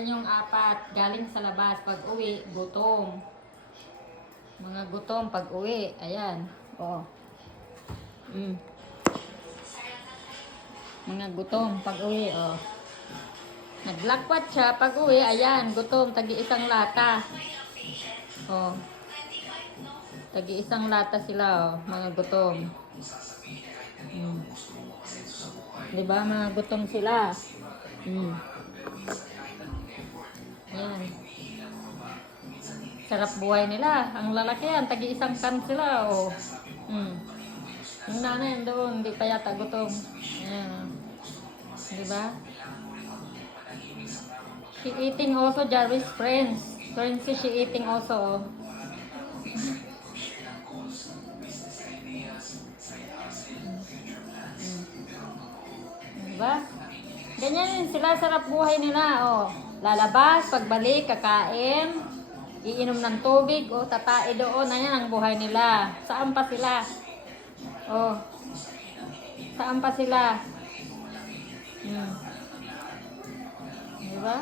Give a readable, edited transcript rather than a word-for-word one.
Yung apat, galing sa labas, pag uwi, gutom. Mga gutom pag uwi, ayan. Oh. Mga gutom pag uwi, oh. Naglakwat siya pag uwi, ayan, gutom, tagi-isang lata. Oh. Tagi-isang lata sila, oh, mga gutom. Diba, mga gutom sila. Ayan. Sarap buhay nila. Ang lalaki yan, tagi-isang kan sila, oh. Yung nanay doon, hindi pa yata gutom. Ayan. Diba? She eating also Jarvis friends. Friends she eating also. Diba? Ganyan din sila, sarap buhay nila. Oh. Lalabas, pagbalik, kakain, iinom ng tubig, o tatae doon. Ayan ang buhay nila. Saan pa sila? Oh. Saan pa sila? Diba?